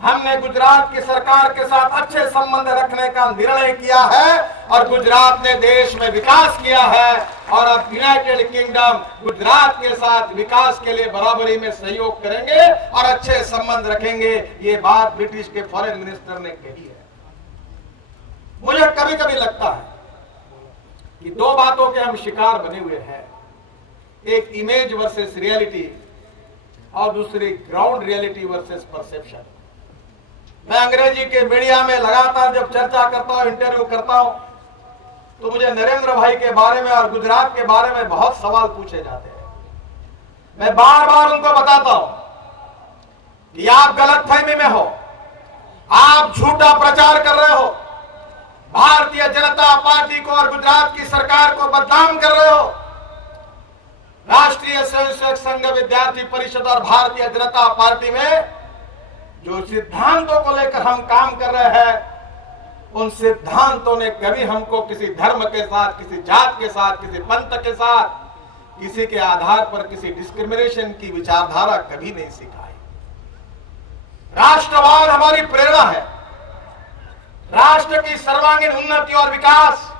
हमने गुजरात की सरकार के साथ अच्छे संबंध रखने का निर्णय किया है और गुजरात ने देश में विकास किया है और अब यूनाइटेड किंगडम गुजरात के साथ विकास के लिए बराबरी में सहयोग करेंगे और अच्छे संबंध रखेंगे। ये बात ब्रिटिश के फॉरेन मिनिस्टर ने कही है। मुझे कभी कभी लगता है कि दो बातों के हम शिकार बने हुए हैं, एक इमेज वर्सेस रियलिटी और दूसरी ग्राउंड रियलिटी वर्सेस परसेप्शन। मैं अंग्रेजी के मीडिया में लगातार जब चर्चा करता हूं, इंटरव्यू करता हूं, तो मुझे नरेंद्र भाई के बारे में और गुजरात के बारे में बहुत सवाल पूछे जाते हैं। मैं बार बार उनको बताता हूं कि आप गलतफहमी में हो, आप झूठा प्रचार कर रहे हो, भारतीय जनता पार्टी को और गुजरात की सरकार को बदनाम कर रहे हो। राष्ट्रीय स्वयंसेवक संघ, विद्यार्थी परिषद और भारतीय जनता पार्टी में जो सिद्धांतों को लेकर हम काम कर रहे हैं, उन सिद्धांतों ने कभी हमको किसी धर्म के साथ, किसी जात के साथ, किसी पंथ के साथ, किसी के आधार पर किसी डिस्क्रिमिनेशन की विचारधारा कभी नहीं सिखाई। राष्ट्रवाद हमारी प्रेरणा है, राष्ट्र की सर्वांगीण उन्नति और विकास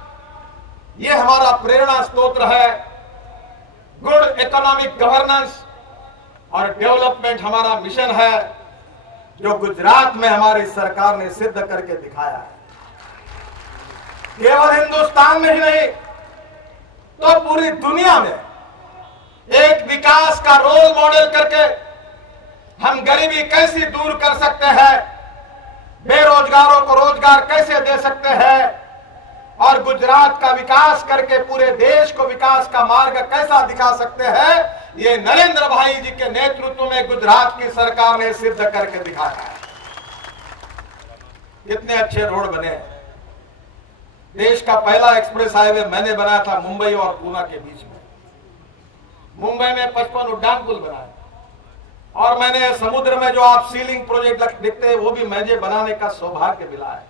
ये हमारा प्रेरणा स्रोत है। गुड इकोनॉमिक गवर्नेंस और डेवलपमेंट हमारा मिशन है, जो गुजरात में हमारी सरकार ने सिद्ध करके दिखाया है। केवल हिंदुस्तान में ही नहीं तो पूरी दुनिया में एक विकास का रोल मॉडल करके हम गरीबी कैसे दूर कर सकते हैं, बेरोजगारों को रोजगार कैसे दे सकते हैं और गुजरात का विकास करके पूरे देश को विकास का मार्ग कैसा दिखा सकते हैं, ये नरेंद्र भाई जी के नेतृत्व में गुजरात की सरकार ने सिद्ध करके दिखाया है। कितने अच्छे रोड बने हैं। देश का पहला एक्सप्रेस हाईवे मैंने बनाया था मुंबई और पूना के बीच में। मुंबई में 55 उड्डान पुल बनाए और मैंने समुद्र में जो आप सीलिंग प्रोजेक्ट दिखते हैं वो भी मुझे बनाने का सौभाग्य मिला है।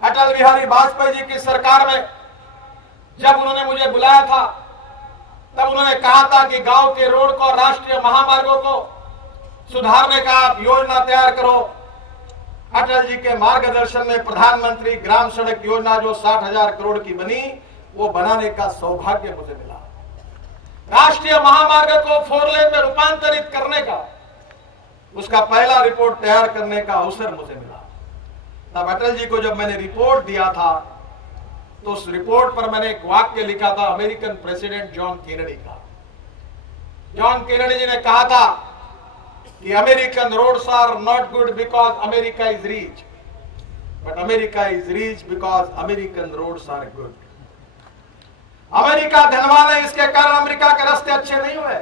अटल बिहारी वाजपेयी जी की सरकार में जब उन्होंने मुझे बुलाया था, तब उन्होंने कहा था कि गांव के रोड को, राष्ट्रीय महामार्गों को सुधारने का आप योजना तैयार करो। अटल जी के मार्गदर्शन में प्रधानमंत्री ग्राम सड़क योजना जो 60,000 करोड़ की बनी, वो बनाने का सौभाग्य मुझे मिला। राष्ट्रीय महामार्ग को 4 लेन में रूपांतरित करने का, उसका पहला रिपोर्ट तैयार करने का अवसर मुझे मिला। तब अटल जी को जब मैंने रिपोर्ट दिया था, तो उस रिपोर्ट पर मैंने एक वाक्य लिखा था अमेरिकन प्रेसिडेंट जॉन केनेडी का। जॉन केनेडी जी ने कहा था कि American roads are not good because America is rich, but America is rich because American roads are good. America धनवान है, इसके कारण अमेरिका के रास्ते अच्छे नहीं हुए,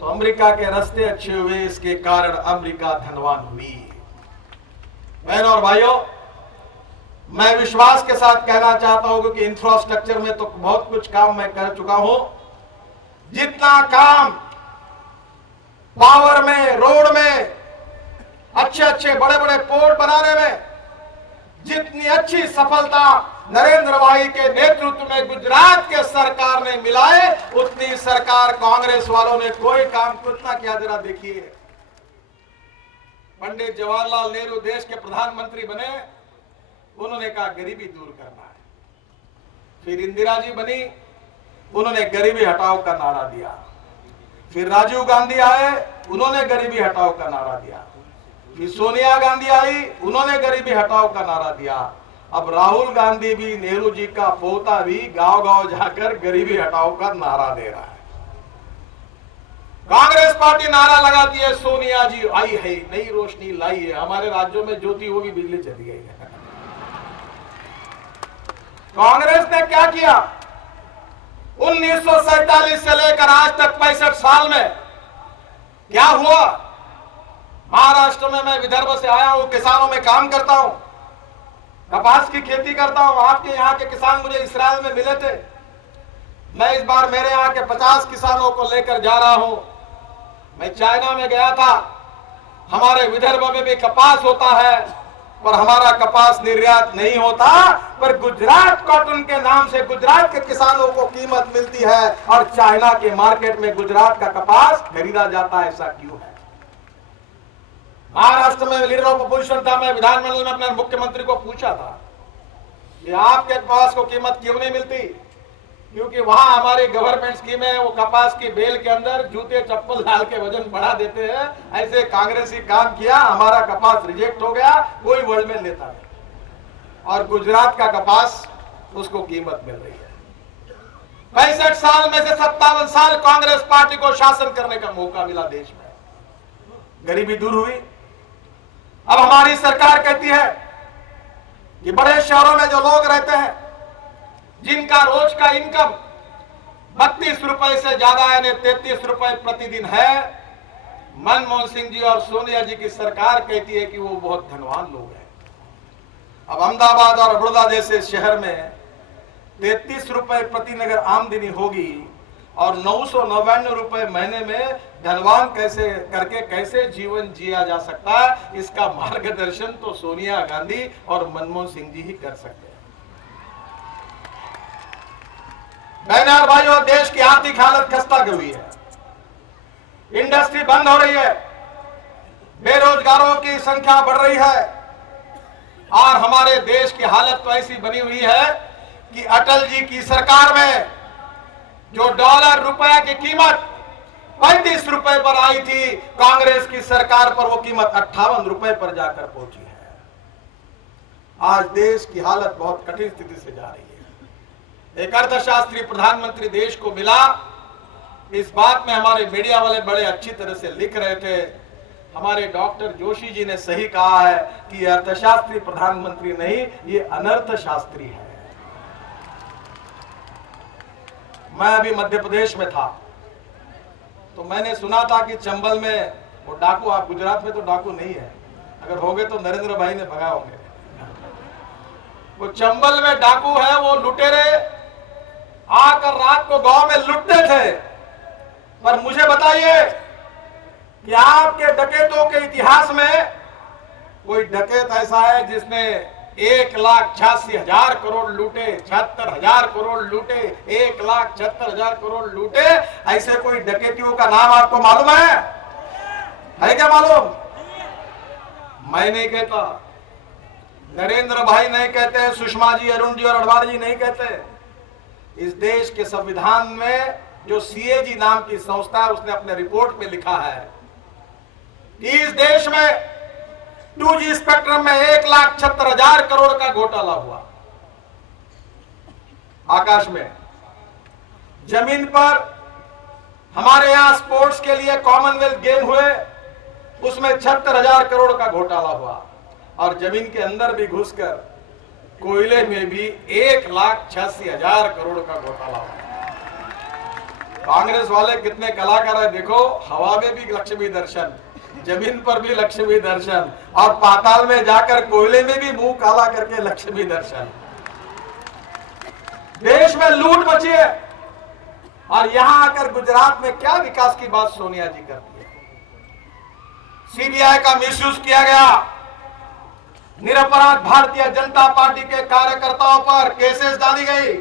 तो अमेरिका के रास्ते अच्छे हुए, इसके कारण अमेरिका धनवान हुई। बहनों और भाइयों, मैं विश्वास के साथ कहना चाहता हूं कि इंफ्रास्ट्रक्चर में तो बहुत कुछ काम मैं कर चुका हूं। जितना काम पावर में, रोड में, अच्छे अच्छे बड़े बड़े पोर्ट बनाने में जितनी अच्छी सफलता नरेंद्र भाई के नेतृत्व में गुजरात के सरकार ने मिलाए, उतनी सरकार कांग्रेस वालों ने कोई काम कुछ ना किया। जरा देखिए, पंडित जवाहरलाल नेहरू देश के प्रधानमंत्री बने, उन्होंने कहा गरीबी दूर करना है। फिर इंदिरा जी बनी, उन्होंने गरीबी हटाओ का नारा दिया। फिर राजीव गांधी आए, उन्होंने गरीबी हटाओ का नारा दिया। फिर सोनिया गांधी आई, उन्होंने गरीबी हटाओ का नारा दिया। अब राहुल गांधी भी, नेहरू जी का पोता भी गांव गांव जाकर गरीबी हटाओ का नारा दे रहा है। कांग्रेस पार्टी नारा लगाती है सोनिया जी आई है, नई रोशनी लाई है, हमारे राज्यों में ज्योति होगी, बिजली चली गई है। कांग्रेस ने क्या किया? 1947 से लेकर आज तक 65 साल में क्या हुआ? महाराष्ट्र में, मैं विदर्भ से आया हूं, किसानों में काम करता हूं, कपास की खेती करता हूं। आपके यहाँ के किसान मुझे इस्राइल में मिले थे। मैं इस बार मेरे यहाँ के 50 किसानों को लेकर जा रहा हूं। मैं चाइना में गया था, हमारे विदर्भ में भी कपास होता है, पर हमारा कपास निर्यात नहीं होता, पर गुजरात कॉटन के नाम से गुजरात के किसानों को कीमत मिलती है और चाइना के मार्केट में गुजरात का कपास खरीदा जाता है। ऐसा क्यों है? महाराष्ट्र में लीडर ऑफ अपोजिशन था, मैं विधानमंडल में अपने मुख्यमंत्री को पूछा था कि आपके कपास को कीमत क्यों नहीं मिलती, क्योंकि वहां हमारी गवर्नमेंट स्कीम है, वो कपास की बेल के अंदर जूते चप्पल डाल के वजन बढ़ा देते हैं। ऐसे कांग्रेसी काम किया, हमारा कपास रिजेक्ट हो गया, कोई वर्ल्ड में लेता नहीं। और गुजरात का कपास उसको कीमत मिल रही है। 65 साल में से 57 साल कांग्रेस पार्टी को शासन करने का मौका मिला देश में, गरीबी दूर हुई। अब हमारी सरकार कहती है कि बड़े शहरों में जो लोग रहते हैं, जिनका रोज का इनकम 32 रुपए से ज्यादा यानी 33 रुपए प्रतिदिन है, मनमोहन सिंह जी और सोनिया जी की सरकार कहती है कि वो बहुत धनवान लोग हैं। अब अहमदाबाद और बड़ौदा जैसे शहर में 33 रुपए प्रति नगर आमदनी होगी और 999 रुपए महीने में धनवान कैसे करके कैसे जीवन जिया जा सकता है, इसका मार्गदर्शन तो सोनिया गांधी और मनमोहन सिंह जी ही कर सकते हैं। बहनों और भाइयों, देश की आर्थिक हालत खस्ता हुई है, इंडस्ट्री बंद हो रही है, बेरोजगारों की संख्या बढ़ रही है और हमारे देश की हालत तो ऐसी बनी हुई है कि अटल जी की सरकार में जो डॉलर रुपए की कीमत 35 रुपए पर आई थी, कांग्रेस की सरकार पर वो कीमत 58 रुपए पर जाकर पहुंची है। आज देश की हालत बहुत कठिन स्थिति से जा रही है। एक अर्थशास्त्री प्रधानमंत्री देश को मिला, इस बात में हमारे मीडिया वाले बड़े अच्छी तरह से लिख रहे थे। हमारे डॉक्टर जोशी जी ने सही कहा है कि अर्थशास्त्री प्रधानमंत्री नहीं, ये अनर्थशास्त्री है। मैं अभी मध्य प्रदेश में था तो मैंने सुना था कि चंबल में वो डाकू, आप गुजरात में तो डाकू नहीं है, अगर होंगे तो नरेंद्र भाई ने भगा होंगे। वो चंबल में डाकू है, वो लुटेरे आकर रात को गांव में लुटते थे। पर मुझे बताइए कि आपके डकैतों के इतिहास में कोई डकैत ऐसा है जिसने 1,86,000 करोड़ लूटे, 76,000 करोड़ लूटे, 1,76,000 करोड़ लूटे? ऐसे कोई डकैतियों का नाम आपको मालूम है क्या मालूम? मैं नहीं कहता, नरेंद्र भाई नहीं कहते, सुषमा जी, अरुण जी और अडवाणी जी नहीं कहते। इस देश के संविधान में जो सीएजी नाम की संस्था है, उसने अपने रिपोर्ट में लिखा है कि इस देश में 2G स्पेक्ट्रम में 1,76,000 करोड़ का घोटाला हुआ। आकाश में, जमीन पर हमारे यहां स्पोर्ट्स के लिए कॉमनवेल्थ गेम हुए, उसमें 76,000 करोड़ का घोटाला हुआ। और जमीन के अंदर भी घुसकर कोयले में भी 1,86,000 करोड़ का घोटाला हुआ। कांग्रेस वाले कितने कलाकार है देखो, हवा में भी लक्ष्मी दर्शन, जमीन पर भी लक्ष्मी दर्शन और पाताल में जाकर कोयले में भी मुंह काला करके लक्ष्मी दर्शन। देश में लूट मची है और यहां आकर गुजरात में क्या विकास की बात सोनिया जी करती है। सीबीआई का मिसयूज किया गया, निरपराध भारतीय जनता पार्टी के कार्यकर्ताओं पर केसेस डाली गई।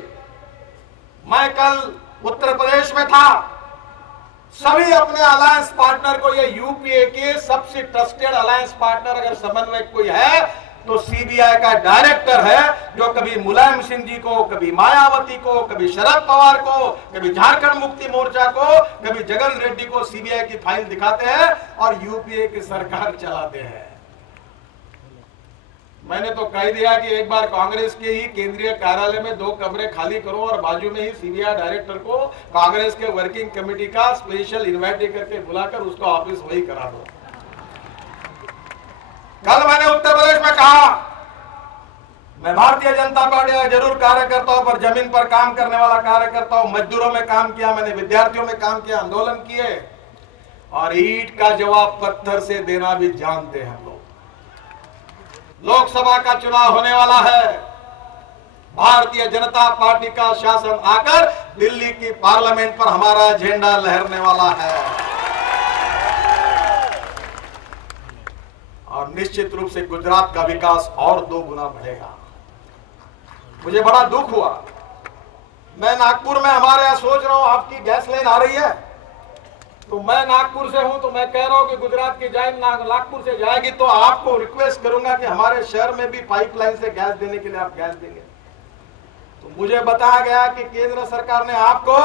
मैं कल उत्तर प्रदेश में था, सभी अपने अलायंस पार्टनर को, ये यूपीए के सबसे ट्रस्टेड अलायंस पार्टनर अगर समन्वयक कोई है तो सीबीआई का डायरेक्टर है, जो कभी मुलायम सिंह जी को, कभी मायावती को, कभी शरद पवार को, कभी झारखंड मुक्ति मोर्चा को, कभी जगन रेड्डी को सीबीआई की फाइल दिखाते हैं और यूपीए की सरकार चलाते हैं। मैंने तो कह दिया कि एक बार कांग्रेस के ही केंद्रीय कार्यालय में 2 कमरे खाली करो और बाजू में ही सीबीआई डायरेक्टर को कांग्रेस के वर्किंग कमेटी का स्पेशल इन्वाइट करके बुलाकर उसका ऑफिस वही करा दो। कल मैंने उत्तर प्रदेश में कहा, मैं भारतीय जनता पार्टी का जरूर कार्यकर्ता हूं, पर जमीन पर काम करने वाला कार्यकर्ता हूं। मजदूरों में काम किया, मैंने विद्यार्थियों में काम किया, आंदोलन किए और ईंट का जवाब पत्थर से देना भी जानते हैं हम लोग। लोकसभा का चुनाव होने वाला है, भारतीय जनता पार्टी का शासन आकर दिल्ली की पार्लियामेंट पर हमारा झंडा लहरने वाला है और निश्चित रूप से गुजरात का विकास और 2 गुना बढ़ेगा। मुझे बड़ा दुख हुआ, मैं नागपुर में हमारे यहां सोच रहा हूं, आपकी गैस लाइन आ रही है, तो मैं नागपुर से हूं, तो मैं कह रहा हूं कि गुजरात की जाइन नागपुर से जाएगी, तो आपको रिक्वेस्ट करूंगा कि हमारे शहर में भी पाइपलाइन से गैस देने के लिए आप गैस देंगे। तो मुझे बताया गया कि केंद्र सरकार ने आपको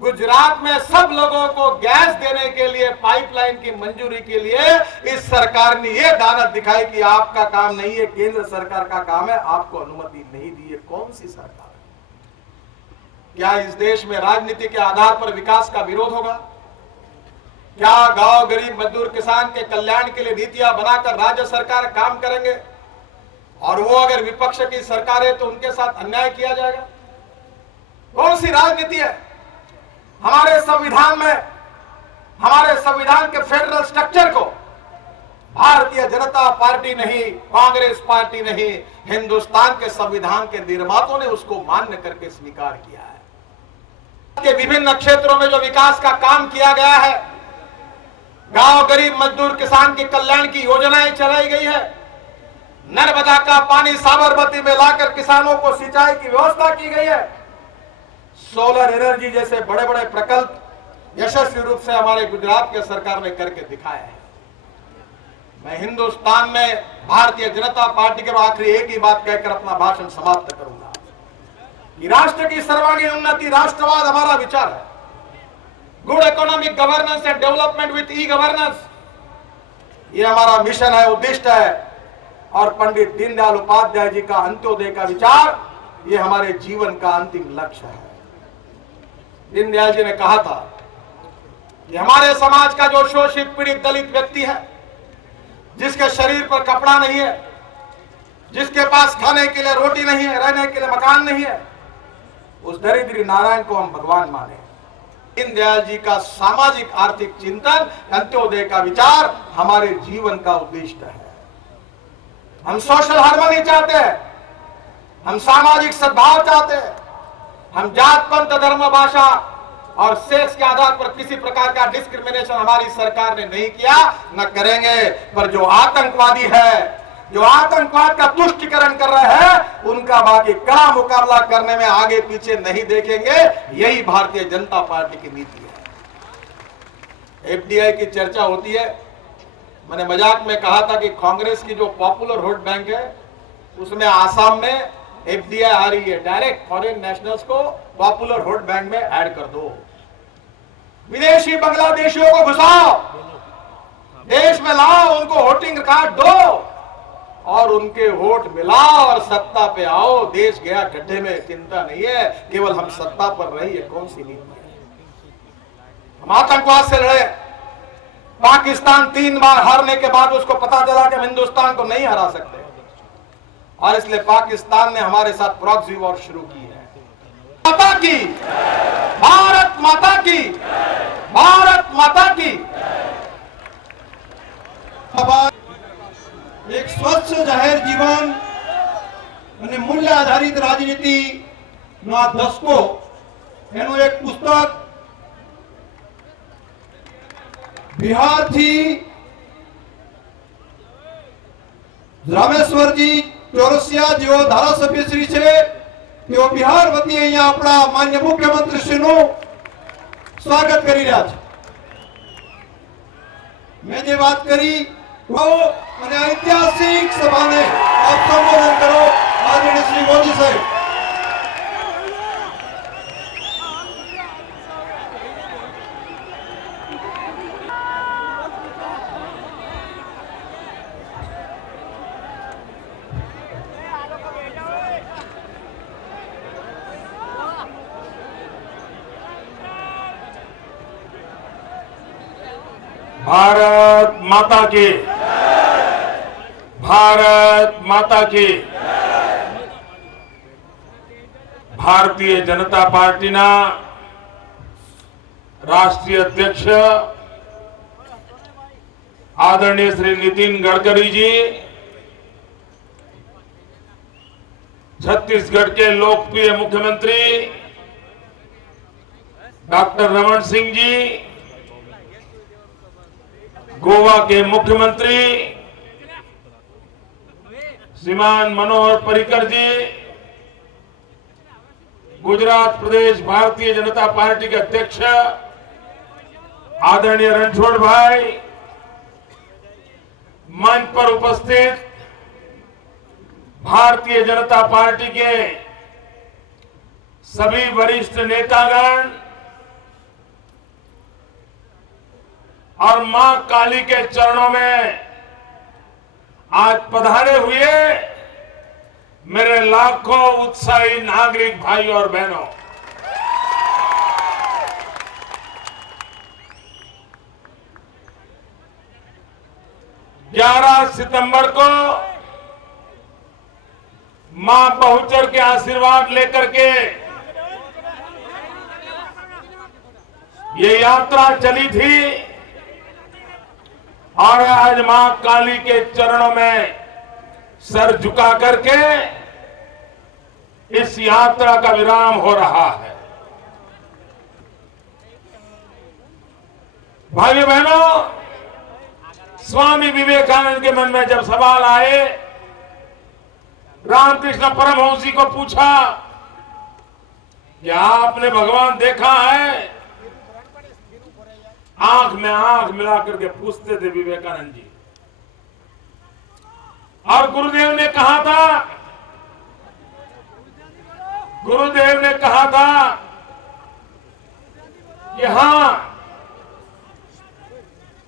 गुजरात में सब लोगों को गैस देने के लिए पाइपलाइन की मंजूरी के लिए इस सरकार ने यह दानत दिखाई कि आपका काम नहीं है, केंद्र सरकार का काम है, आपको अनुमति नहीं दी है। कौन सी सरकार? क्या इस देश में राजनीति के आधार पर विकास का विरोध होगा? क्या गांव गरीब मजदूर किसान के कल्याण के लिए नीतियां बनाकर राज्य सरकार काम करेंगे और वो अगर विपक्ष की सरकार है तो उनके साथ अन्याय किया जाएगा? कौन सी राजनीति है? हमारे संविधान में, हमारे संविधान के फेडरल स्ट्रक्चर को भारतीय जनता पार्टी नहीं, कांग्रेस पार्टी नहीं, हिंदुस्तान के संविधान के निर्माताओं ने उसको मान्य करके स्वीकार किया है। के विभिन्न क्षेत्रों में जो विकास का काम किया गया है, गांव गरीब मजदूर किसान के कल्याण की योजनाएं चलाई गई है, नर्मदा का पानी साबरमती में लाकर किसानों को सिंचाई की व्यवस्था की गई है, सोलर एनर्जी जैसे बड़े बड़े प्रकल्प यशस्वी रूप से हमारे गुजरात के सरकार ने करके दिखाया है। मैं हिंदुस्तान में भारतीय जनता पार्टी के आखिरी एक ही बात कहकर अपना भाषण समाप्त करूंगा कि राष्ट्र की सर्वांगीण उन्नति, राष्ट्रवाद हमारा विचार है। Good economic governance and development with e governance, ये हमारा मिशन है, उद्दिष्ट है। और पंडित दीनदयाल उपाध्याय जी का अंत्योदय का विचार, ये हमारे जीवन का अंतिम लक्ष्य है। दीनदयाल जी ने कहा था कि हमारे समाज का जो शोषित पीड़ित दलित व्यक्ति है, जिसके शरीर पर कपड़ा नहीं है, जिसके पास खाने के लिए रोटी नहीं है, रहने के लिए मकान नहीं है, उस दरिद्री नारायण को हम भगवान माने। दीनदयाल जी का सामाजिक आर्थिक चिंतन, अंत्योदय का विचार हमारे जीवन का उद्देश्य है। हम सोशल हार्मनी चाहते हैं, हम सामाजिक सद्भाव चाहते हैं, हम जात पंथ धर्म भाषा और सेक्स के आधार पर किसी प्रकार का डिस्क्रिमिनेशन हमारी सरकार ने नहीं किया, न करेंगे। पर जो आतंकवादी है, जो आतंकवाद का तुष्टीकरण कर रहे हैं, उनका बाकी कड़ा मुकाबला करने में आगे पीछे नहीं देखेंगे। यही भारतीय जनता पार्टी की नीति है। एफडीआई की चर्चा होती है, मैंने मजाक में कहा था कि कांग्रेस की जो पॉपुलर वोट बैंक है, उसमें आसाम में एफडीआई आ रही है। डायरेक्ट फॉरेन नेशनल्स को पॉपुलर वोट बैंक में ऐड कर दो, विदेशी बांग्लादेशियों को घुसाओ, देश में लाओ, उनको वोटिंग कार्ड दो और उनके वोट मिलाओ और सत्ता पे आओ। देश गया गड्ढे में, चिंता नहीं है, केवल हम सत्ता पर रही है। कौन सी नीति है? हम आतंकवाद से लड़े। पाकिस्तान 3 बार हारने के बाद उसको पता चला कि हम हिंदुस्तान को नहीं हरा सकते, और इसलिए पाकिस्तान ने हमारे साथ प्रॉक्सी वॉर शुरू की है। माता की, भारत माता की, भारत माता की। एक स्वच्छ जाहिर जीवन અને મૂલ્ય આધારિત રાજનીતિ નો આ દસકો એનું એક પુસ્તક बिहार थी रामेश्वरजी चौरसिया जो धारासभ्य श्री है, तेओ बिहार वती अहींया आपणा मान्य मुख्यमंत्री श्रीનું स्वागत करी रह्या छे। मैं जे बात करी वो અને ऐतिहासिक सभाने आप संबोधन करो आदरणीय श्री मोदी साहेब। भारत माता की, भारत माता की। भारतीय जनता पार्टी ना राष्ट्रीय अध्यक्ष आदरणीय श्री नितिन गडकरी जी, छत्तीसगढ़ के लोकप्रिय मुख्यमंत्री डॉक्टर रमन सिंह जी, गोवा के मुख्यमंत्री श्रीमान मनोहर पर्रिकर जी, गुजरात प्रदेश भारतीय जनता पार्टी के अध्यक्ष आदरणीय रणछोड़ भाई, मंच पर उपस्थित भारतीय जनता पार्टी के सभी वरिष्ठ नेतागण और मां काली के चरणों में आज पधारे हुए मेरे लाखों उत्साही नागरिक भाई और बहनों, 11 सितंबर को मां बहुचर के आशीर्वाद लेकर के ये यात्रा चली थी और आज मां काली के चरणों में सर झुका करके इस यात्रा का विराम हो रहा है। भाइयों बहनों, स्वामी विवेकानंद के मन में जब सवाल आए, रामकृष्ण परमहंस जी को पूछा कि आपने भगवान देखा है? आंख में आंख मिलाकर के पूछते थे विवेकानंद जी। और गुरुदेव ने कहा था कि हाँ,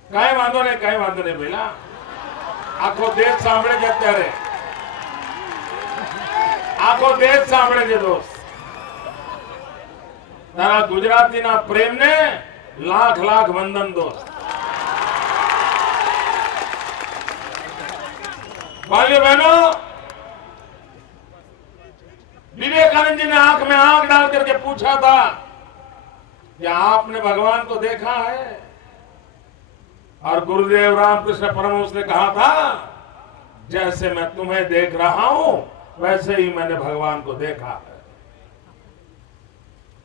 कई वांधो नहीं भैया, आखो देश सांभळे છે અત્યારે, આખો દેશ સાંભળે છે દોસ્ત। તારા ગુજરાતીના પ્રેમને લાખ લાખ વંદન દોસ્ત। भाइयों बहनों, विवेकानंद जी ने आंख में आंख डाल करके पूछा था कि आपने भगवान को देखा है? और गुरुदेव रामकृष्ण परमहंस ने कहा था, जैसे मैं तुम्हें देख रहा हूं वैसे ही मैंने भगवान को देखा है।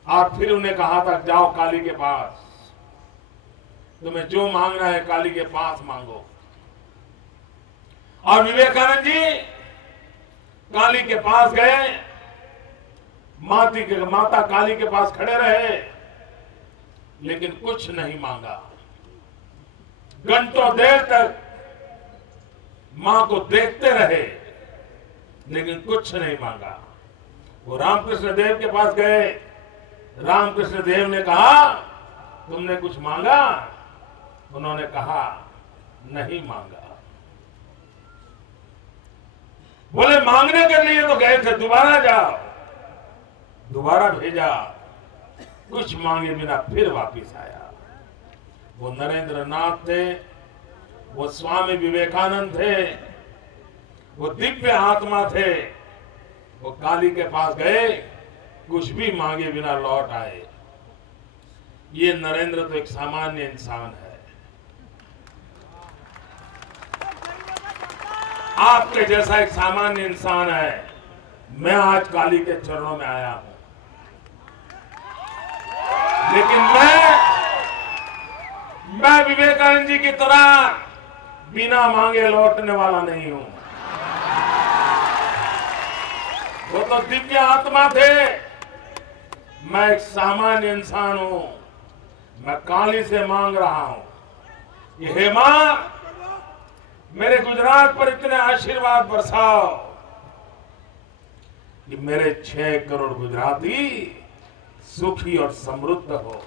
और फिर उन्हें कहा था, जाओ काली के पास, तुम्हें जो मांगना है काली के पास मांगो। और विवेकानंद जी काली के पास गए, माता काली के पास खड़े रहे, लेकिन कुछ नहीं मांगा। घंटों देर तक मां को देखते रहे, लेकिन कुछ नहीं मांगा। वो रामकृष्ण देव के पास गए, रामकृष्ण देव ने कहा, तुमने कुछ मांगा? उन्होंने कहा, नहीं मांगा। बोले मांगने के लिए तो गए थे, दोबारा जाओ। दोबारा भेजा, कुछ मांगे बिना फिर वापिस आया। वो नरेंद्र नाथ थे, वो स्वामी विवेकानंद थे, वो दिव्य आत्मा थे। वो काली के पास गए, कुछ भी मांगे बिना लौट आए। ये नरेंद्र तो एक सामान्य इंसान है। आपके जैसा एक सामान्य इंसान है। मैं आज काली के चरणों में आया हूं, लेकिन मैं विवेकानंद जी की तरह बिना मांगे लौटने वाला नहीं हूं। वो तो दिव्य आत्मा थे, मैं एक सामान्य इंसान हूं। मैं काली से मांग रहा हूं, हे मां, मेरे गुजरात पर इतने आशीर्वाद बरसाओ कि मेरे 6 करोड़ गुजराती सुखी और समृद्ध हो।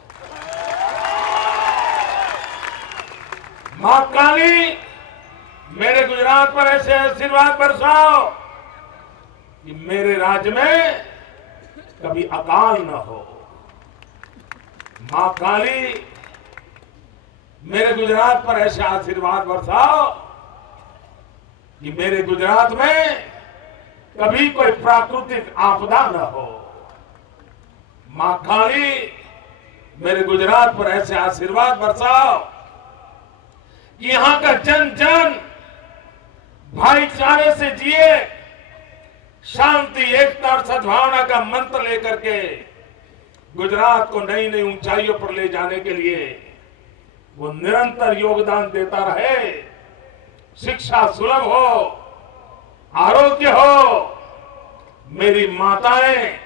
मां काली, मेरे गुजरात पर ऐसे आशीर्वाद बरसाओ कि मेरे राज्य में कभी अकाल न हो। मां काली, मेरे गुजरात पर ऐसे आशीर्वाद बरसाओ कि मेरे गुजरात में कभी कोई प्राकृतिक आपदा न हो। मां काली, मेरे गुजरात पर ऐसे आशीर्वाद बरसाओ कि यहां का जन जन भाईचारे से जिए, शांति, एकता और सद्भावना का मंत्र लेकर के गुजरात को नई नई ऊंचाइयों पर ले जाने के लिए वो निरंतर योगदान देता रहे। शिक्षा सुलभ हो, आरोग्य हो, मेरी माताएं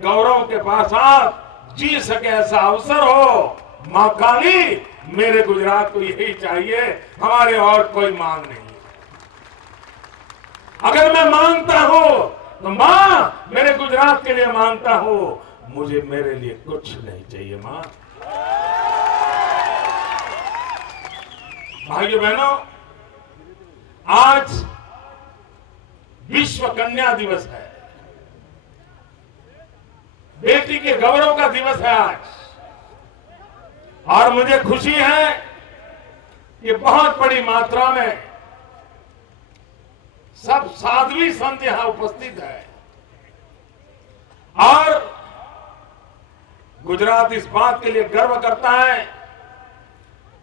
गौरव के साथ जी सके ऐसा अवसर हो, मां काली, मेरे गुजरात को यही चाहिए, हमारे और कोई मांग नहीं। अगर मैं मांगता हूं तो मां मेरे गुजरात के लिए मांगता हूं, मुझे मेरे लिए कुछ नहीं चाहिए मां। भाइयों बहनों, आज विश्व कन्या दिवस है, बेटी के गौरव का दिवस है आज। और मुझे खुशी है कि बहुत बड़ी मात्रा में सब साध्वी संत यहां उपस्थित है। और गुजरात इस बात के लिए गर्व करता है,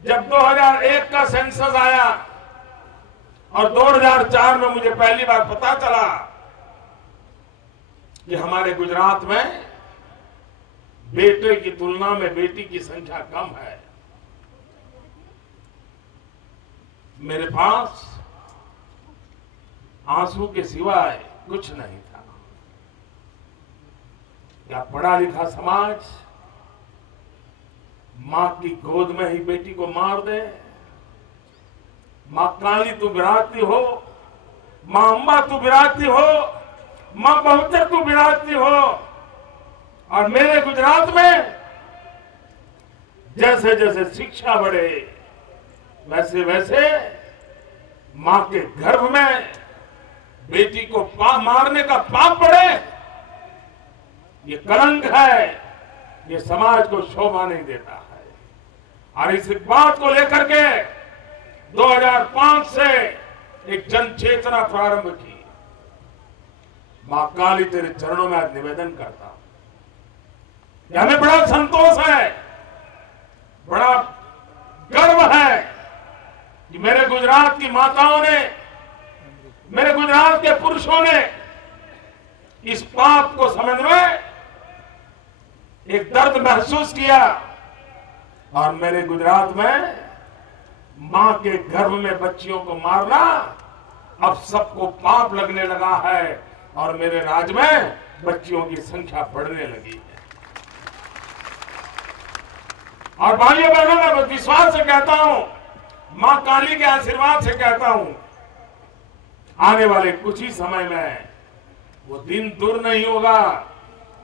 जब 2001 का सेंसस आया और 2004 में मुझे पहली बार पता चला कि हमारे गुजरात में बेटे की तुलना में बेटी की संख्या कम है, मेरे पास आंसू के सिवाय कुछ नहीं था। क्या पढ़ा लिखा समाज मां की गोद में ही बेटी को मार दे? मां काली तू विराजती हो, मां अम्बा तू विराजती हो, मां बहुचर तू विराजती हो। और मेरे गुजरात में जैसे जैसे शिक्षा बढ़े, वैसे वैसे मां के गर्भ में बेटी को मारने का पाप बढ़े। ये कलंक है, ये समाज को शोभा नहीं देता है। और इस बात को लेकर के 2005 से एक जन चेतना प्रारंभ की। मां काली तेरे चरणों में आज निवेदन करता हूं, हमें बड़ा संतोष है, बड़ा गर्व है कि मेरे गुजरात की माताओं ने, मेरे गुजरात के पुरुषों ने इस पाप को समझ में एक दर्द महसूस किया। और मेरे गुजरात में मां के गर्भ में बच्चियों को मारना अब सबको पाप लगने लगा है। और मेरे राज्य में बच्चियों की संख्या बढ़ने लगी है। और भाइयों बहनों, मैं विश्वास से कहता हूं, मां काली के आशीर्वाद से कहता हूं, आने वाले कुछ ही समय में वो दिन दूर नहीं होगा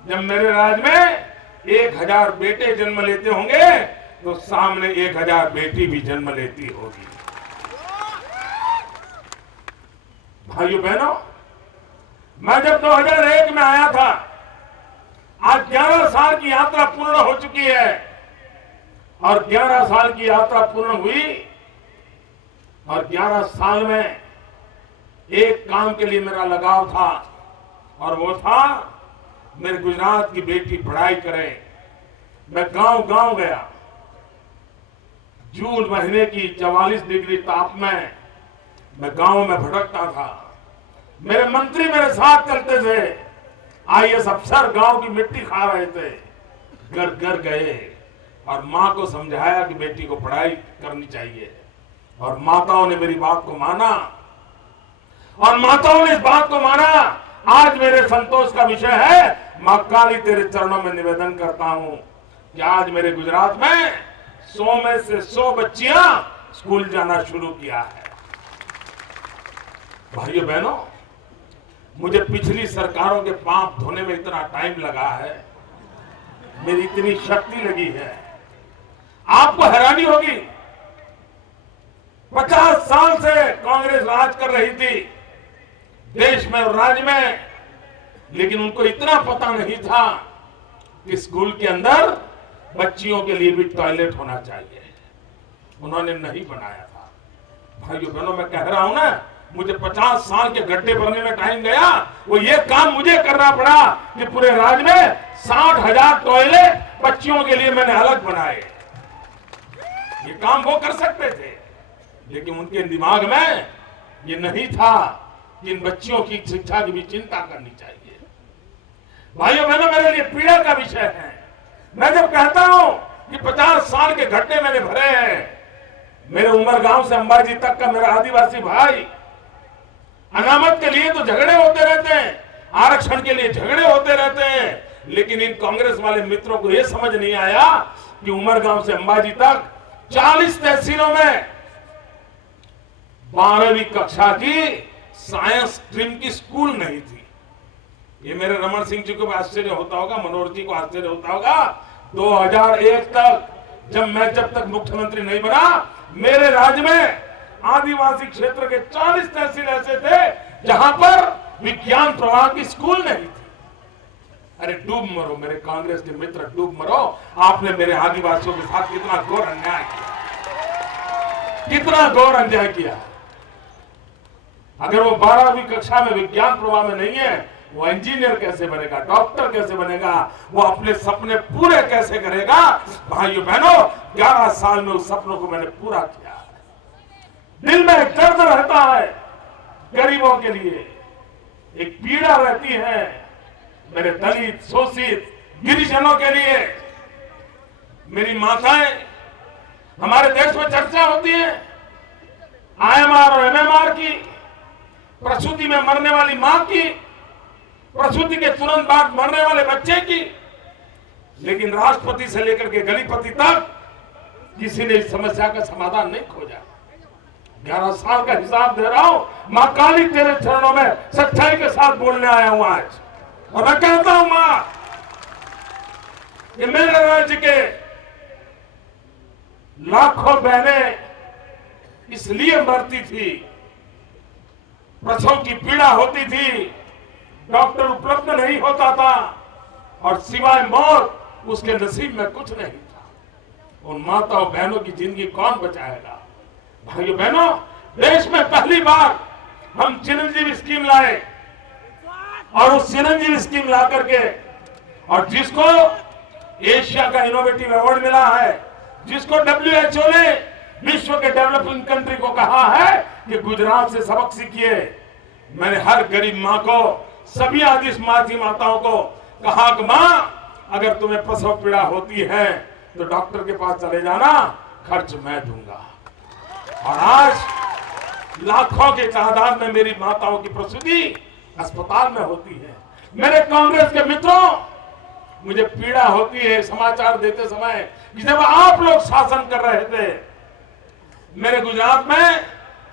जब मेरे राज्य में 1000 बेटे जन्म लेते होंगे तो सामने 1000 बेटी भी जन्म लेती होगी। भाइयों बहनों, मैं जब 2001 में आया था, आज 11 साल की यात्रा पूर्ण हो चुकी है। और 11 साल की यात्रा पूर्ण हुई और 11 साल में एक काम के लिए मेरा लगाव था, और वो था मेरे गुजरात की बेटी पढ़ाई करे। मैं गांव गांव गया, जून महीने की 44 डिग्री ताप में मैं गांव में भटकता था। मेरे मंत्री मेरे साथ चलते थे, आईएएस अफसर गांव की मिट्टी खा रहे थे। घर घर गए और मां को समझाया कि बेटी को पढ़ाई करनी चाहिए। और माताओं ने मेरी बात को माना, और माताओं ने इस बात को माना। आज मेरे संतोष का विषय है, मां काली तेरे चरणों में निवेदन करता हूं कि आज मेरे गुजरात में 100 में से 100 बच्चियां स्कूल जाना शुरू किया है। भाइयों बहनों, मुझे पिछली सरकारों के पाप धोने में इतना टाइम लगा है, मेरी इतनी शक्ति लगी है, आपको हैरानी होगी। 50 साल से कांग्रेस राज कर रही थी देश में और राज्य में, लेकिन उनको इतना पता नहीं था कि स्कूल के अंदर बच्चियों के लिए भी टॉयलेट होना चाहिए। उन्होंने नहीं बनाया था। भाइयों बहनों, मैं कह रहा हूं ना, मुझे 50 साल के गड्ढे भरने में टाइम गया, वो ये काम मुझे करना पड़ा कि पूरे राज्य में 60,000 टॉयलेट बच्चियों के लिए मैंने अलग बनाए। ये काम वो कर सकते थे, लेकिन उनके दिमाग में ये नहीं था कि इन बच्चियों की शिक्षा की भी चिंता करनी चाहिए। भाइयों बहनों, मेरे लिए पीड़ा का विषय है। मैं जब कहता हूं कि 50 साल के गड्ढे मैंने भरे हैं, मेरे उमरगांव से अंबाजी तक का मेरा आदिवासी भाई, अनामत के लिए तो झगड़े होते रहते हैं, आरक्षण के लिए झगड़े होते रहते हैं, लेकिन इन कांग्रेस वाले मित्रों को यह समझ नहीं आया कि उमरगांव से अंबाजी तक 40 तहसीलों में 12वीं कक्षा की साइंस स्ट्रीम की स्कूल नहीं थी। ये मेरे रमन सिंह जी को भी आश्चर्य होता होगा, मनोहर जी को आश्चर्य होता होगा। 2001 तक जब तक मुख्यमंत्री नहीं बना, मेरे राज्य में आदिवासी क्षेत्र के 40 तहसील ऐसे थे जहां पर विज्ञान प्रवाह की स्कूल नहीं थी। अरे डूब मरो मेरे कांग्रेस के मित्र, डूब मरो। आपने मेरे आदिवासियों के साथ कितना घोर अन्याय किया, कितना घोर अन्याय किया। अगर वो 12वीं कक्षा में विज्ञान प्रवाह में नहीं है, वो इंजीनियर कैसे बनेगा, डॉक्टर कैसे बनेगा, वो अपने सपने पूरे कैसे करेगा? भाइयों बहनों, 11 साल में उस सपनों को मैंने पूरा किया। दिल में एक दर्द रहता है गरीबों के लिए, एक पीड़ा रहती है मेरे दलित, शोषित, गिरिजनों के लिए। मेरी माताएं, हमारे देश में चर्चा होती है IMR और MMR की, प्रसूति में मरने वाली मां की, प्रसूति के तुरंत बाद मरने वाले बच्चे की, लेकिन राष्ट्रपति से लेकर के गलीपति तक किसी ने इस समस्या का समाधान नहीं खोजा। 11 साल का हिसाब दे रहा हूं। मां काली तेरे चरणों में सच्चाई के साथ बोलने आया हूं आज, और मैं कहता हूं मां, ये मेरे राज्य के लाखों बहनें इसलिए मरती थी, प्रसव की पीड़ा होती थी, डॉक्टर उपलब्ध नहीं होता था, और सिवाय मौत उसके नसीब में कुछ नहीं था। उन माताओं बहनों की जिंदगी कौन बचाएगा? भाइयों बहनों, देश में पहली बार हम चिरंजीवी स्कीम लाए, और उस चिरंजीवी स्कीम ला करके, और जिसको एशिया का इनोवेटिव अवार्ड मिला है, जिसको WHO ने विश्व के डेवलपिंग कंट्री को कहा है कि गुजरात से सबक सीखिए। मैंने हर गरीब मां को, सभी आदिवासी माताओं को कहा कि मां, अगर तुम्हें प्रसव पीड़ा होती है तो डॉक्टर के पास चले जाना, खर्च मैं दूंगा। और आज लाखों के तादाद में मेरी माताओं की प्रसूति अस्पताल में होती है। मेरे कांग्रेस के मित्रों, मुझे पीड़ा होती है समाचार देते समय कि जब आप लोग शासन कर रहे थे, मेरे गुजरात में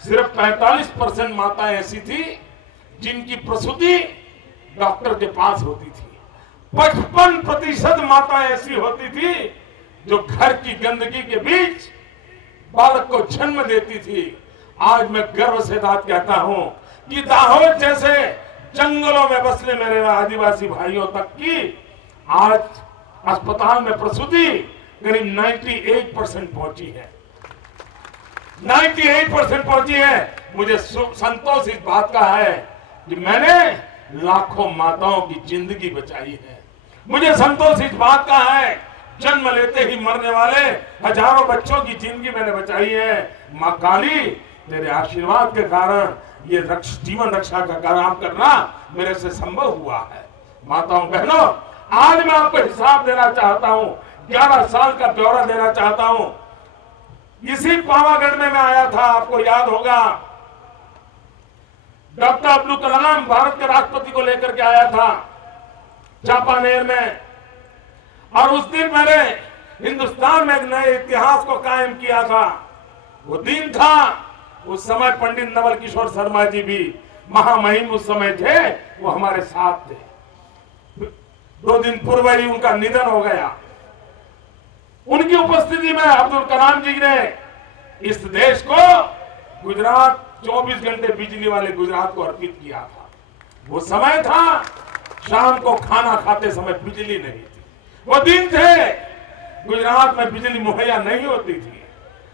सिर्फ 45% माताएं ऐसी थी जिनकी प्रसूति डॉक्टर के पास होती थी। 55% माताएं ऐसी होती थी जो घर की गंदगी के बीच बालक को जन्म देती थी। आज मैं गर्व से बात कहता हूं कि दाहोद जैसे जंगलों में बसने मेरे आदिवासी भाइयों तक की आज अस्पताल में प्रसूति करीब 98% पहुंची है। 98% पहुंची है। मुझे संतोष इस बात का है कि मैंने लाखों माताओं की जिंदगी बचाई है। मुझे संतोष इस बात का है, जन्म लेते ही मरने वाले हजारों बच्चों की जिंदगी मैंने बचाई है। मां काली, तेरे आशीर्वाद के कारण ये जीवन रक्षा का काम करना मेरे से संभव हुआ है। माताओं बहनों, आज मैं आपको हिसाब देना चाहता हूं, 11 साल का ब्यौरा देना चाहता हूं। इसी पावागढ़ में मैं आया था, आपको याद होगा, डॉक्टर अब्दुल कलाम भारत के राष्ट्रपति को लेकर के आया था चांपानेर में, और उस दिन मैंने हिंदुस्तान में एक नए इतिहास को कायम किया था। वो दिन था, उस समय पंडित नवल किशोर शर्मा जी भी महामहिम उस समय थे, वो हमारे साथ थे। 2 दिन पूर्व ही उनका निधन हो गया। उनकी उपस्थिति में अब्दुल कलाम जी ने इस देश को गुजरात 24 घंटे बिजली वाले गुजरात को अर्पित किया था। वो समय था, शाम को खाना खाते समय बिजली नहीं थी। वो दिन थे, गुजरात में बिजली मुहैया नहीं होती थी।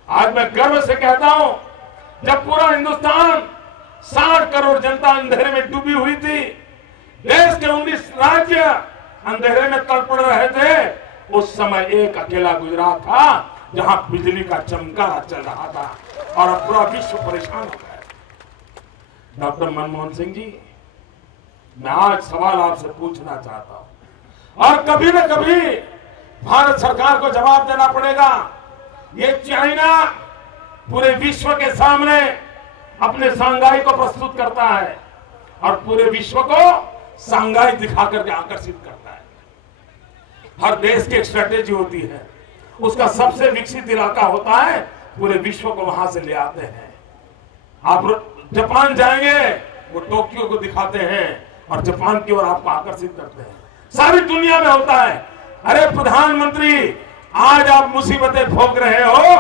आज मैं गर्व से कहता हूं, जब पूरा हिंदुस्तान 60 करोड़ जनता अंधेरे में डूबी हुई थी, देश के 19 राज्य अंधेरे में तड़पड़ रहे थे, उस समय एक अकेला गुजरात था जहां बिजली का चमकारा चल रहा था, और अब पूरा विश्व परेशान हो गया। डॉक्टर मनमोहन सिंह जी, मैं आज सवाल आपसे पूछना चाहता हूं, और कभी न कभी भारत सरकार को जवाब देना पड़ेगा। ये चाइना पूरे विश्व के सामने अपने सांघाई को प्रस्तुत करता है, और पूरे विश्व को सांघाई दिखा करके आकर्षित करता है। हर देश की एक स्ट्रेटेजी होती है। उसका सबसे विकसित इलाका होता है, पूरे विश्व को वहां से ले आते हैं। आप जापान जाएंगे, वो टोक्यो को दिखाते हैं और जापान की ओर आपको आकर्षित करते हैं। सारी दुनिया में होता है। अरे प्रधानमंत्री, आज आप मुसीबतें भोग रहे हो,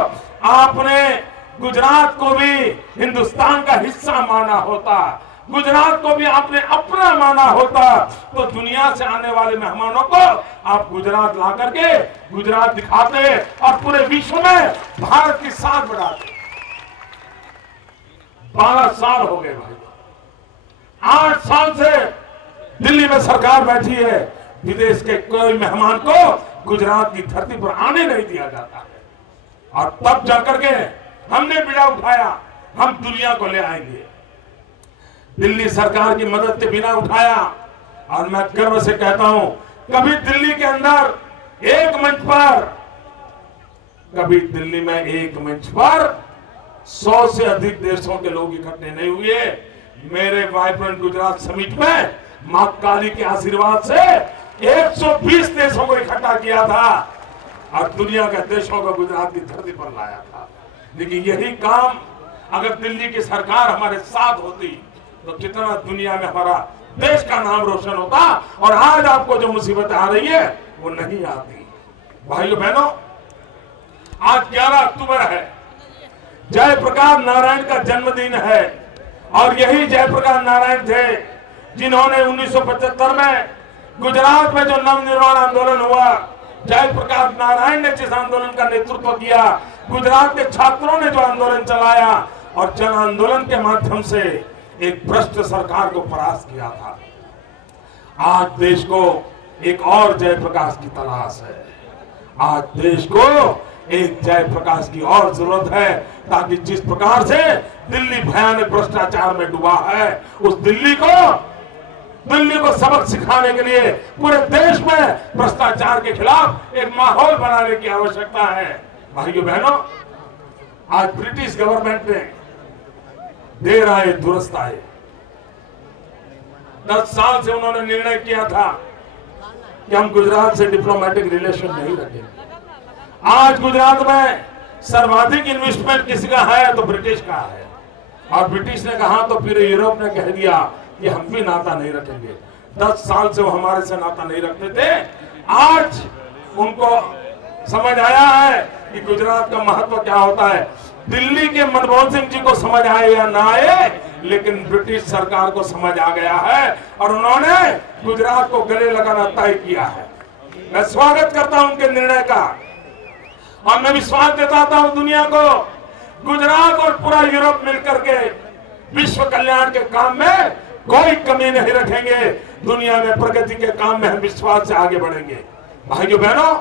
आपने गुजरात को भी हिंदुस्तान का हिस्सा माना होता, गुजरात को भी आपने अपना माना होता, तो दुनिया से आने वाले मेहमानों को आप गुजरात ला करके गुजरात दिखाते और पूरे विश्व में भारत की साख बढ़ाते। 12 साल हो गए भाई, 8 साल से दिल्ली में सरकार बैठी है, विदेश के कोई मेहमान को गुजरात की धरती पर आने नहीं दिया जाता है। और तब जाकर के हमने बीड़ा उठाया, हम दुनिया को ले आएंगे। दिल्ली सरकार की मदद के बिना उठाया, और मैं गर्व से कहता हूं, कभी दिल्ली के अंदर एक मंच पर, कभी दिल्ली में एक मंच पर 100 से अधिक देशों के लोग इकट्ठे नहीं हुए। मेरे वाइब्रेंट गुजरात समिट में मां काली के आशीर्वाद से 120 देशों को इकट्ठा किया था और दुनिया के देशों को गुजरात की धरती पर लाया था। लेकिन यही काम अगर दिल्ली की सरकार हमारे साथ होती तो कितना दुनिया में हमारा देश का नाम रोशन होता। और आज आपको जो मुसीबत आ रही है वो नहीं आती। भाइयों बहनों, आज 11 अक्टूबर है, जयप्रकाश नारायण का जन्मदिन है। और यही जयप्रकाश नारायण थे जिन्होंने 1975 में गुजरात में जो नवनिर्माण आंदोलन हुआ, जयप्रकाश नारायण ने जिस आंदोलन का नेतृत्व किया, गुजरात के छात्रों ने जो आंदोलन चलाया और जन आंदोलन के माध्यम से एक भ्रष्ट सरकार को परास्त किया था। आज देश को एक और जयप्रकाश की तलाश है। आज देश को एक जयप्रकाश की और जरूरत है, ताकि जिस प्रकार से दिल्ली भयानक भ्रष्टाचार में डूबा है, उस दिल्ली को सबक सिखाने के लिए पूरे देश में भ्रष्टाचार के खिलाफ एक माहौल बनाने की आवश्यकता है। भाइयों बहनों, आज ब्रिटिश गवर्नमेंट ने देर आए दुरुस्त आए, 10 साल से उन्होंने निर्णय किया था कि हम गुजरात से डिप्लोमेटिक रिलेशन नहीं रखेंगे। आज गुजरात में सर्वाधिक इन्वेस्टमेंट किसी का है तो ब्रिटिश का है, और ब्रिटिश ने कहा तो फिर यूरोप ने कह दिया कि हम भी नाता नहीं रखेंगे। 10 साल से वो हमारे से नाता नहीं रखते थे। आज उनको समझ आया है कि गुजरात का महत्व क्या होता है। दिल्ली के मनमोहन सिंह जी को समझ आए या ना आए, लेकिन ब्रिटिश सरकार को समझ आ गया है और उन्होंने गुजरात को गले लगाना तय किया है। मैं स्वागत करता हूं उनके निर्णय का, और मैं विश्वास देता हूं दुनिया को, गुजरात और पूरा यूरोप मिलकर के विश्व कल्याण के काम में कोई कमी नहीं रखेंगे। दुनिया में प्रगति के काम में हम विश्वास से आगे बढ़ेंगे। भाइयों बहनों,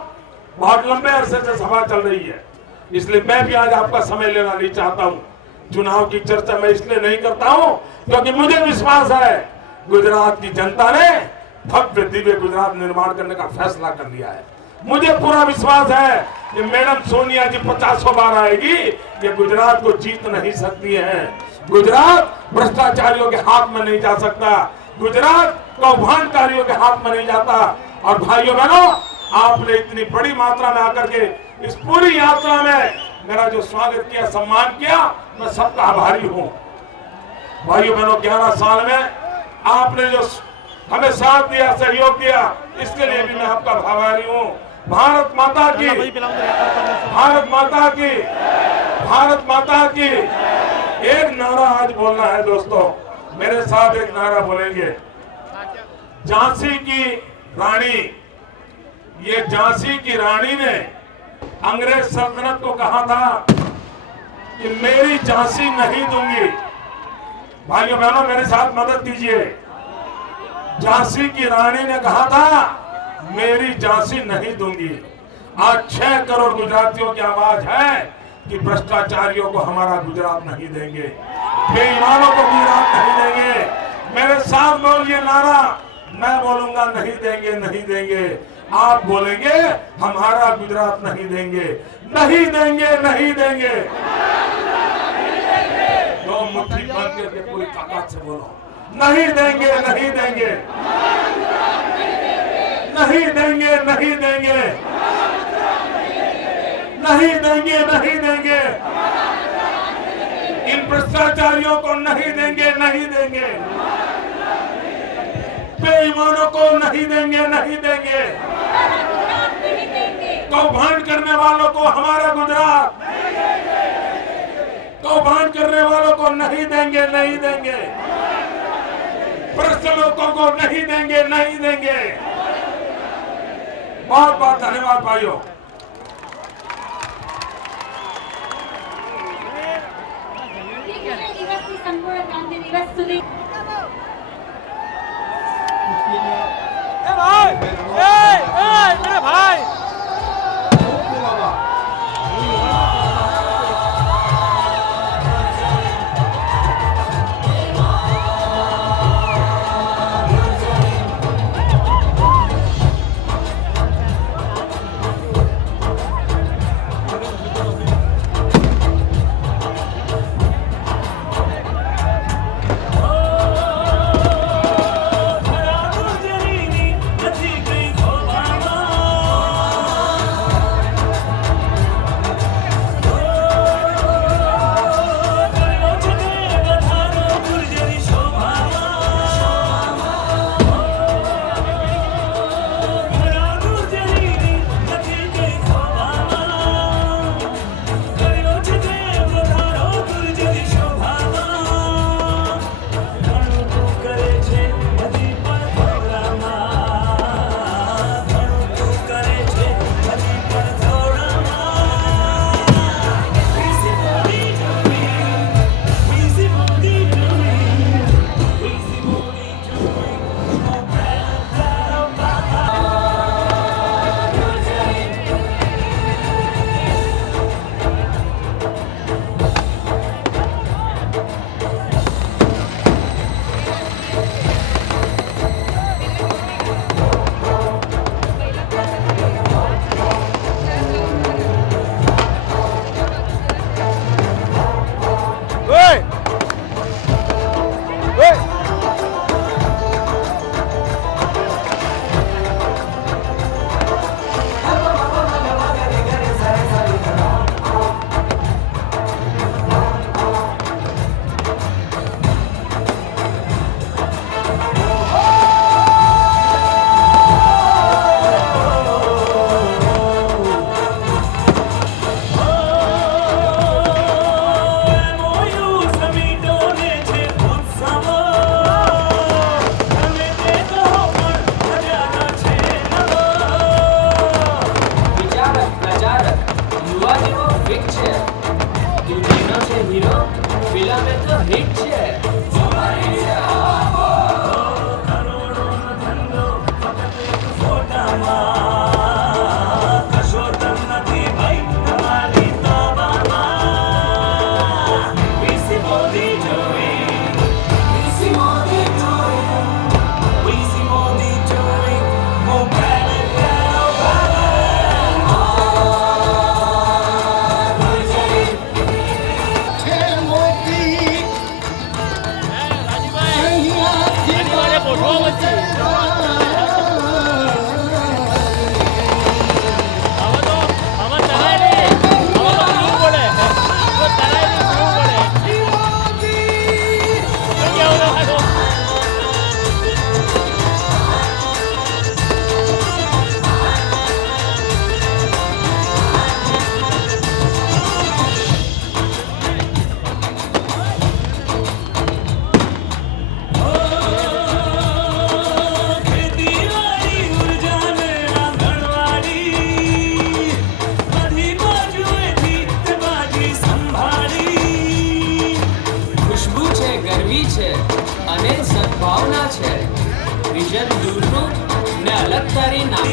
बहुत लंबे अरसे से सभा चल रही है, इसलिए मैं भी आज आपका समय लेना नहीं चाहता हूं। चुनाव की चर्चा मैं इसलिए नहीं करता हूं क्योंकि मुझे विश्वास है गुजरात की जनता ने भव्य दिव्य गुजरात निर्माण करने का फैसला कर लिया है। मुझे पूरा विश्वास है कि मैडम सोनिया जी 50 बार आएगी, ये गुजरात को जीत नहीं सकती है। गुजरात भ्रष्टाचारियों के हाथ में नहीं जा सकता, गुजरात कौभांडकारियों के हाथ में नहीं जाता। और भाइयों बहनों, आपने इतनी बड़ी मात्रा में आकर के इस पूरी यात्रा में मेरा जो स्वागत किया, सम्मान किया, मैं सबका आभारी हूं। भाइयों बहनों, 11 साल में आपने जो हमें साथ दिया, सहयोग दिया, इसके लिए भी मैं आपका आभारी हूं। भारत माता की, भारत माता की, भारत माता की। एक नारा आज बोलना है दोस्तों, मेरे साथ एक नारा बोलेंगे। झांसी की रानी, ये झांसी की रानी ने अंग्रेज सल्तनत को कहा था कि मेरी झांसी नहीं दूंगी। भाइयों बहनों, मेरे साथ मदद कीजिए। झांसी की रानी ने कहा था मेरी झांसी नहीं दूंगी। आज 6 करोड़ गुजरातियों की आवाज है कि भ्रष्टाचारियों को हमारा गुजरात नहीं देंगे, बेईमानों को गुजरात नहीं देंगे। मेरे साथ बोलिए नारा, मैं बोलूंगा नहीं देंगे, नहीं देंगे। आप बोलेंगे हमारा गुजरात नहीं देंगे, नहीं देंगे, नहीं देंगे। दो मुट्ठी बंद करके पूरी ताकत से बोलो, नहीं देंगे, नहीं देंगे, नहीं देंगे, नहीं देंगे। नहीं देंगे, नहीं देंगे। इन भ्रष्टाचारियों को नहीं देंगे, नहीं देंगे। बेईमानों को नहीं देंगे, नहीं देंगे। कौभांड करने वालों को हमारा गुजरात, कौभांड करने वालों को नहीं देंगे, नहीं देंगे। भ्रष्ट लोगों को नहीं देंगे, नहीं देंगे। बहुत बहुत धन्यवाद भाइयों। संपूर्ण क्रांति दिवस સુધી मेरे भाई અલગ તારી ના